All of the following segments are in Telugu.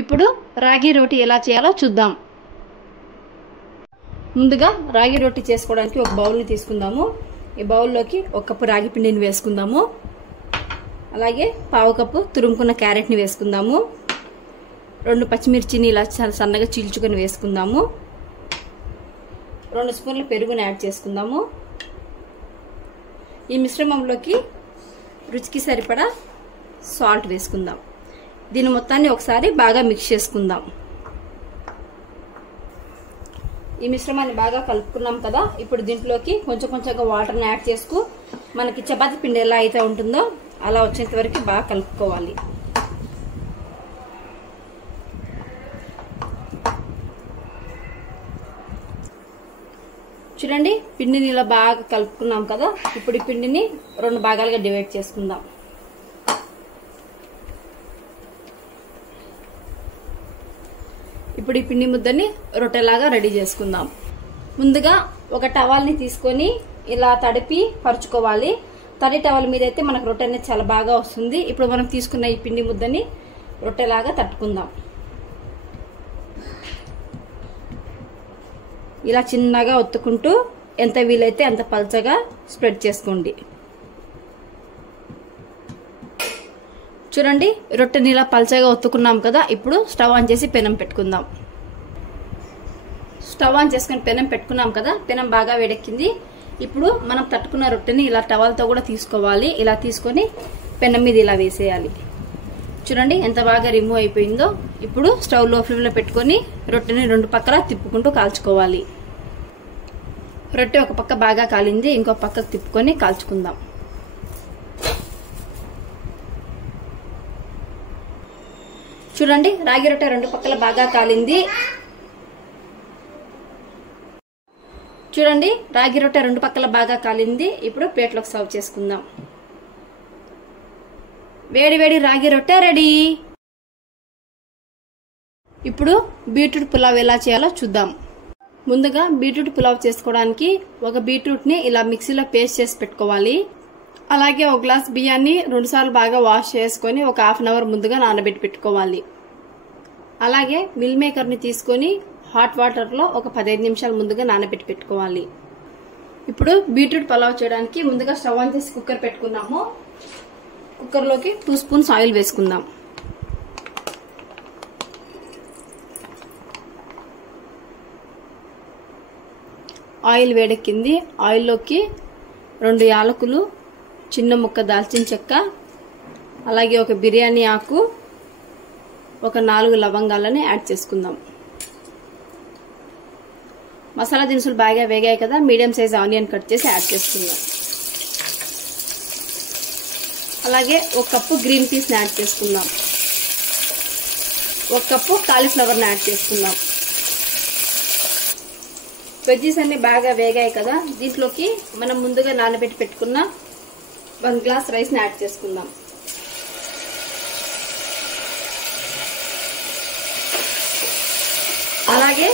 ఇప్పుడు రాగి రోటీ ఎలా చేయాలో చూద్దాం. ముందుగా రాగి రోటీ చేసుకోవడానికి ఒక బౌల్ని తీసుకుందాము. ఈ బౌల్లోకి ఒక కప్పు రాగి పిండిని వేసుకుందాము. అలాగే పావు కప్పు తురుముకున్న క్యారెట్ని వేసుకుందాము. 2 పచ్చిమిర్చిని ఇలా సన్నగా చీల్చుకొని వేసుకుందాము. 2 స్పూన్ల పెరుగుని యాడ్ చేసుకుందాము. ఈ మిశ్రమంలోకి రుచికి సరిపడా సాల్ట్ వేసుకుందాం. దీని మొత్తాన్ని ఒకసారి బాగా మిక్స్ చేసుకుందాం. ఈ మిశ్రమాన్ని బాగా కలుపుకున్నాం కదా. ఇప్పుడు దీంట్లోకి కొంచెం కొంచెంగా వాటర్ని యాడ్ చేసుకు మనకి చపాతీ పిండి ఎలా అయితే ఉంటుందో అలా వచ్చేంత వరకు బాగా కలుపుకోవాలి. చూడండి, పిండిని ఇలా బాగా కలుపుకున్నాం కదా. ఇప్పుడు ఈ పిండిని 2 భాగాలుగా డివైడ్ చేసుకుందాం. ఇప్పుడు ఈ పిండి ముద్దని రొట్టెలాగా రెడీ చేసుకుందాం. ముందుగా ఒక టవల్ని తీసుకొని ఇలా తడిపి పరుచుకోవాలి. తడి టవల్ మీద అయితే మనకు రొట్టె అనేది చాలా బాగా వస్తుంది. ఇప్పుడు మనం తీసుకున్న ఈ పిండి ముద్దని రొట్టెలాగా తట్టుకుందాం. ఇలా చిన్నగా ఒత్తుకుంటూ ఎంత వీలైతే అంత పల్చగా స్ప్రెడ్ చేసుకోండి. చూడండి, రొట్టెని ఇలా పల్చగా ఒత్తుకున్నాం కదా. ఇప్పుడు స్టవ్ ఆన్ చేసి పెనం పెట్టుకుందాం. స్టవ్ ఆన్ చేసుకుని పెనం పెట్టుకున్నాం కదా. పెనం బాగా వేడెక్కింది. ఇప్పుడు మనం తట్టుకున్న రొట్టెని ఇలా టవల్తో కూడా తీసుకోవాలి. ఇలా తీసుకొని పెనం మీద ఇలా వేసేయాలి. చూడండి ఎంత బాగా రిమూవ్ అయిపోయిందో. ఇప్పుడు స్టవ్ లో ఫ్లేమ్లో పెట్టుకొని రొట్టెని 2 పక్కల తిప్పుకుంటూ కాల్చుకోవాలి. రొట్టె ఒక పక్క బాగా కాలింది, ఇంకో పక్కకు తిప్పుకొని కాల్చుకుందాం. చూడండి, రాగి రొట్టె 2 పక్కల బాగా కాలింది. చూడండి, రాగి రొట్టె 2 పక్కల బాగా కాలింది. ఇప్పుడు ప్లేట్లోకి సర్వ్ చేసుకుందాం. వేడి వేడి రాగి రొట్టె రెడీ. ఇప్పుడు బీట్రూట్ పులావ్ ఎలా చేయాలో చూద్దాం. ముందుగా బీట్రూట్ పులావ్ చేసుకోవడానికి ఒక బీట్రూట్ని ఇలా మిక్సీలో పేస్ట్ చేసి పెట్టుకోవాలి. అలాగే ఒక గ్లాస్ బియ్యాన్ని 2 సార్లు బాగా వాష్ చేసుకొని ఒక హాఫ్ అన్ అవర్ ముందుగా నానబెట్టి పెట్టుకోవాలి. అలాగే మిల్ మేకర్ని తీసుకొని హాట్ వాటర్లో ఒక 15 నిమిషాలు ముందుగా నానబెట్టి పెట్టుకోవాలి. ఇప్పుడు బీట్రూట్ పులావ్ చేయడానికి ముందుగా స్టవ్ ఆన్ చేసి కుక్కర్ పెట్టుకున్నాము. కుక్కర్లోకి 2 స్పూన్స్ ఆయిల్ వేసుకుందాం. ఆయిల్ వేడెక్కింది. ఆయిల్లోకి 2 యాలకులు, చిన్న ముక్క దాల్చిన చెక్క, అలాగే ఒక బిర్యానీ ఆకు, ఒక 4 లవంగాలని యాడ్ చేసుకుందాం. మసాలా దినుసులు బాగా వేగాయి కదా. మీడియం సైజ్ ఆనియన్ కట్ చేసి యాడ్ చేసుకుందాం. అలాగే 1 కప్పు గ్రీన్ పీస్ని యాడ్ చేసుకుందాం. 1 కప్పు కాలీఫ్లవర్ని యాడ్ చేసుకుందాం. వెజ్జీస్ అన్ని బాగా వేగాయి కదా. దీంట్లోకి మనం ముందుగా నానబెట్టి పెట్టుకున్న 1 గ్లాస్ రైస్ని యాడ్ చేసుకుందాం. అలాగే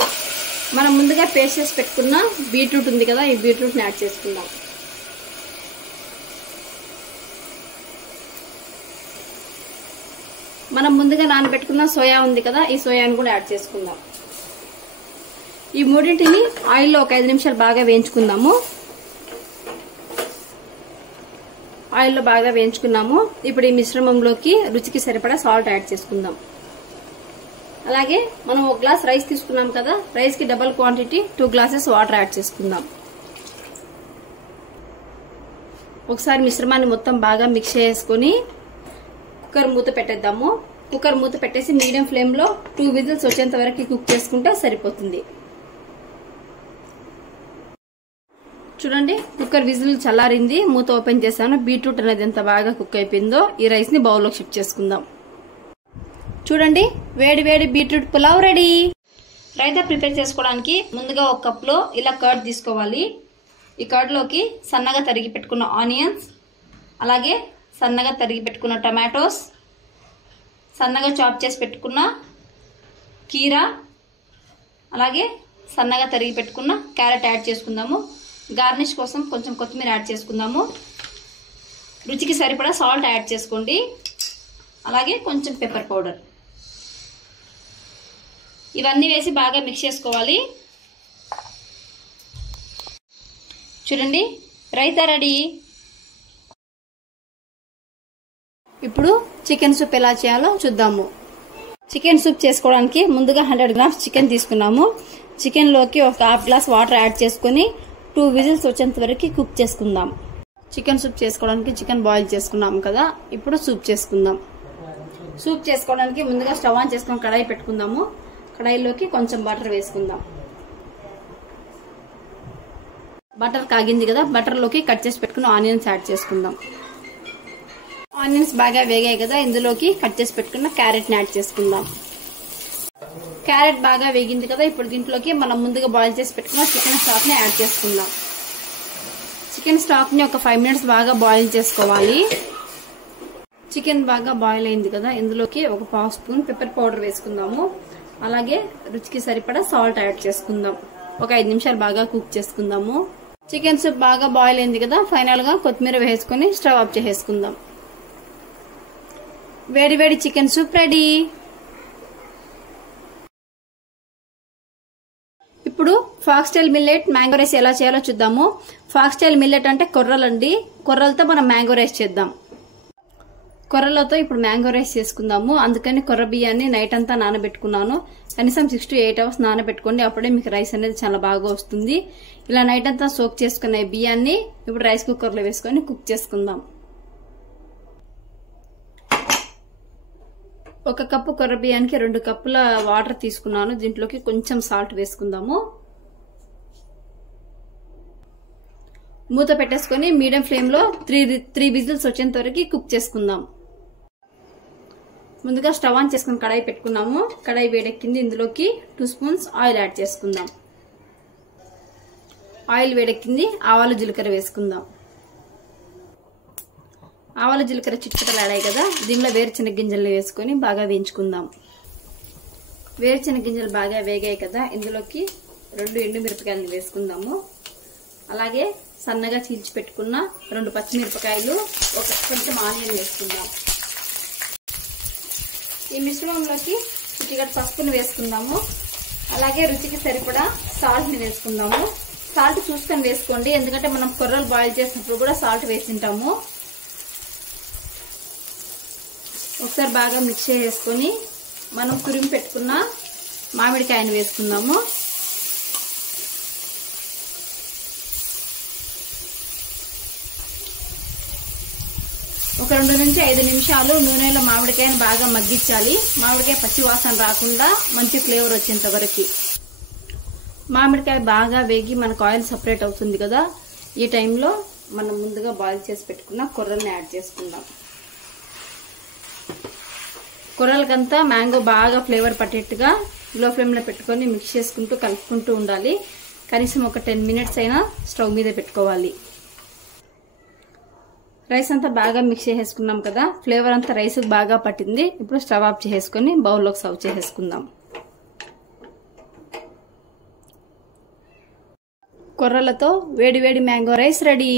మనం ముందుగా పేస్ట్ చేసి పెట్టుకున్న బీట్రూట్ ఉంది కదా, ఈ బీట్రూట్ని యాడ్ చేసుకుందాం. మనం ముందుగా నానబెట్టుకున్న సోయా ఉంది కదా, ఈ సోయాని కూడా యాడ్ చేసుకుందాం. ఈ మూడింటిని ఆయిల్లో ఒక 5 నిమిషాలు బాగా వేయించుకుందాము. ఆయిల్లో బాగా వేయించుకున్నాము. ఇప్పుడు ఈ మిశ్రమంలోకి రుచికి సరిపడా సాల్ట్ యాడ్ చేసుకుందాం. అలాగే మనం 1 గ్లాస్ రైస్ తీసుకున్నాం కదా, రైస్ కి double quantity 2 glasses water add చేసుకుందాం. ఒకసారి మిశ్రమాన్ని మొత్తం బాగా మిక్స్ చేసుకొని కుక్కర్ మూత పెట్టేద్దాము. కుక్కర్ మూత పెట్టేసి మీడియం ఫ్లేమ్ లో 2 విజిల్స్ వచ్చేంత వరకు కుక్ చేసుకుంటే సరిపోతుంది. చూడండి, కుక్కర్ విజిల్ చల్లారింది. మూత ఓపెన్ చేశాను. బీట్రూట్ అనేది ఎంత బాగా కుక్ అయిపోయిందో. ఈ రైస్ ని బౌల్లోకి షిఫ్ట్ చేసుకుందాం. చూడండి, వేడి వేడి beetroot pulao ready. Raita prepare చేసుకోవడానికి ముందుగా 1 కప్లో ఇలా కర్డ్ తీసుకోవాలి. ఈ కర్డ్లోకి సన్నగా తరిగి పెట్టుకున్న ఆనియన్స్, అలాగే సన్నగా తరిగి పెట్టుకున్న టమాటోస్, సన్నగా చాప్ చేసి పెట్టుకున్న కీరా, అలాగే సన్నగా తరిగి పెట్టుకున్న క్యారెట్ యాడ్ చేసుకుందాము. గార్నిష్ కోసం కొంచెం కొత్తిమీర యాడ్ చేసుకుందాము. రుచికి సరిపడా సాల్ట్ యాడ్ చేసుకోండి. అలాగే కొంచెం పెప్పర్ పౌడర్. ఇవన్నీ వేసి బాగా మిక్స్ చేసుకోవాలి. చూడండి రైతా రెడీ. ఇప్పుడు చికెన్ సూప్ ఎలా చేయాలో చూద్దాము. చికెన్ సూప్ చేసుకోవడానికి ముందుగా 100 గ్రామ్స్ చికెన్ తీసుకున్నాము. చికెన్ లోకి ఒక హాఫ్ గ్లాస్ వాటర్ యాడ్ చేసుకుని 2 విజిల్స్ వచ్చేంత వరకు కుక్ చేసుకుందాం. చికెన్ సూప్ చేసుకోవడానికి చికెన్ బాయిల్ చేసుకున్నాం కదా, ఇప్పుడు సూప్ చేసుకుందాం. సూప్ చేసుకోవడానికి ముందుగా స్టవ్ ఆన్ చేసుకుని కడాయి పెట్టుకుందాము. కడాయిలోకి కొంచెం బటర్ వేసుకుందాం. బటర్ కాగింది కదా, బటర్ లోకి కట్ చేసి పెట్టుకుని ఆనియన్స్ యాడ్ చేసుకుందాం. ఆనియన్స్ బాగా వేగాయి కదా, ఇందులోకి కట్ చేసి పెట్టుకున్న క్యారెట్ ని యాడ్ చేసుకుందాం. క్యారెట్ బాగా వేగింది కదా, ఇప్పుడు దీంట్లోకి మనం ముందుగా బాయిల్ చేసి పెట్టుకున్న చికెన్ స్టాక్ ని యాడ్ చేసుకుందాం. చికెన్ స్టాక్ ని ఒక 5 మినిట్స్ బాగా బాయిల్ చేసుకోవాలి. చికెన్ బాగా బాయిల్ అయింది కదా, ఇందులోకి ఒక 1/2 స్పూన్ పెప్పర్ పౌడర్ వేసుకుందాము. అలాగే రుచికి సరిపడా సాల్ట్ యాడ్ చేసుకుందాం. ఒక 5 నిమిషాలు బాగా కుక్ చేసుకుందాము. చికెన్ సూప్ బాగా బాయిల్ అయింది కదా, ఫైనల్ గా కొత్తిమీర వేసుకుని స్టవ్ ఆఫ్ చేసేసుకుందాం. వేడి వేడి చికెన్ సూప్ రెడీ. ఇప్పుడు ఫాక్స్టైల్ మిల్లెట్ మ్యాంగో రైస్ ఎలా చేయాలో చూద్దాము. ఫాక్స్టైల్ మిల్లెట్ అంటే కొర్రలండి. కొర్రలతో మనం మ్యాంగో రైస్ చేద్దాం. కొర్రలతో ఇప్పుడు మ్యాంగో రైస్ చేసుకుందాము. అందుకని కొర్ర బియ్యాన్ని నైట్ అంతా నానబెట్టుకున్నాను. కనీసం 6 to 8 అవర్స్ నానబెట్టుకోండి, అప్పుడే మీకు రైస్ అనేది చాలా బాగా వస్తుంది. ఇలా నైట్ అంతా సోక్ చేసుకునే బియ్యాన్ని ఇప్పుడు రైస్ కుక్కర్ లో వేసుకొని కుక్ చేసుకుందాం. 1 కప్పు కొర్ర బియ్యానికి 2 కప్పుల వాటర్ తీసుకున్నాను. దీంట్లోకి కొంచెం సాల్ట్ వేసుకుందాము. మూత పెట్టేసుకొని మీడియం ఫ్లేమ్ లో 3 విజిల్స్ వచ్చేంత వరకు కుక్ చేసుకుందాం. ముందుగా స్టవ్ ఆన్ చేసుకుని కడాయి పెట్టుకున్నాము. కడాయి వేడెక్కింది, ఇందులోకి 2 స్పూన్స్ ఆయిల్ యాడ్ చేసుకుందాం. ఆయిల్ వేడెక్కింది, ఆవాలు జీలకర్ర వేసుకుందాం. ఆవాలు జీలకర్ర చిట్పటలు ఆడాయి కదా, దీనిలో వేరుశనగ గింజలు వేసుకొని బాగా వేయించుకుందాం. వేరుశనగ గింజలు బాగా వేగాయి కదా, ఇందులోకి 2 ఎండుమిరపకాయలను వేసుకుందాము. అలాగే సన్నగా చీల్చి పెట్టుకున్న 2 పచ్చిమిరపకాయలు, కొంచెం ఆనియన్ వేసుకుందాం. ఈ మిశ్రమంలోకి చిటికెడు పసుపుని వేసుకుందాము. అలాగే రుచికి సరిపడా సాల్ట్ ని వేసుకుందాము. సాల్ట్ చూసుకొని వేసుకోండి, ఎందుకంటే మనం కొర్రలు బాయిల్ చేసినప్పుడు కూడా సాల్ట్ వేసింటాము. ఒకసారి బాగా మిక్స్ చేసుకొని మనం తురిమి పెట్టుకున్న మామిడికాయను వేసుకుందాము. ఒక 2 నుంచి 5 నిమిషాలు నూనెలో మామిడికాయను బాగా మగ్గించాలి. మామిడికాయ పచ్చి వాసన రాకుండా మంచి ఫ్లేవర్ వచ్చేంత వరకు. మామిడికాయ బాగా వేగి మనకు ఆయిల్ సపరేట్ అవుతుంది కదా, ఈ టైంలో మనం ముందుగా బాయిల్ చేసి పెట్టుకున్న కొర్రల్ని యాడ్ చేసుకుందాం. కొర్రలకంతా మ్యాంగో బాగా ఫ్లేవర్ పట్టేట్టుగా లో ఫ్లేమ్ లో పెట్టుకొని మిక్స్ చేసుకుంటూ కలుపుకుంటూ ఉండాలి. కనీసం ఒక 10 మినిట్స్ అయినా స్టవ్ మీద పెట్టుకోవాలి. రైస్ అంతా బాగా మిక్స్ చేసేసుకున్నాం కదా, ఫ్లేవర్ అంతా రైస్ బాగా పట్టింది. ఇప్పుడు స్టవ్ ఆఫ్ చేసుకుని బౌల్లోకి సర్వ్ చేసేసుకుందాం. కొర్రలతో వేడి వేడి మ్యాంగో రైస్ రెడీ.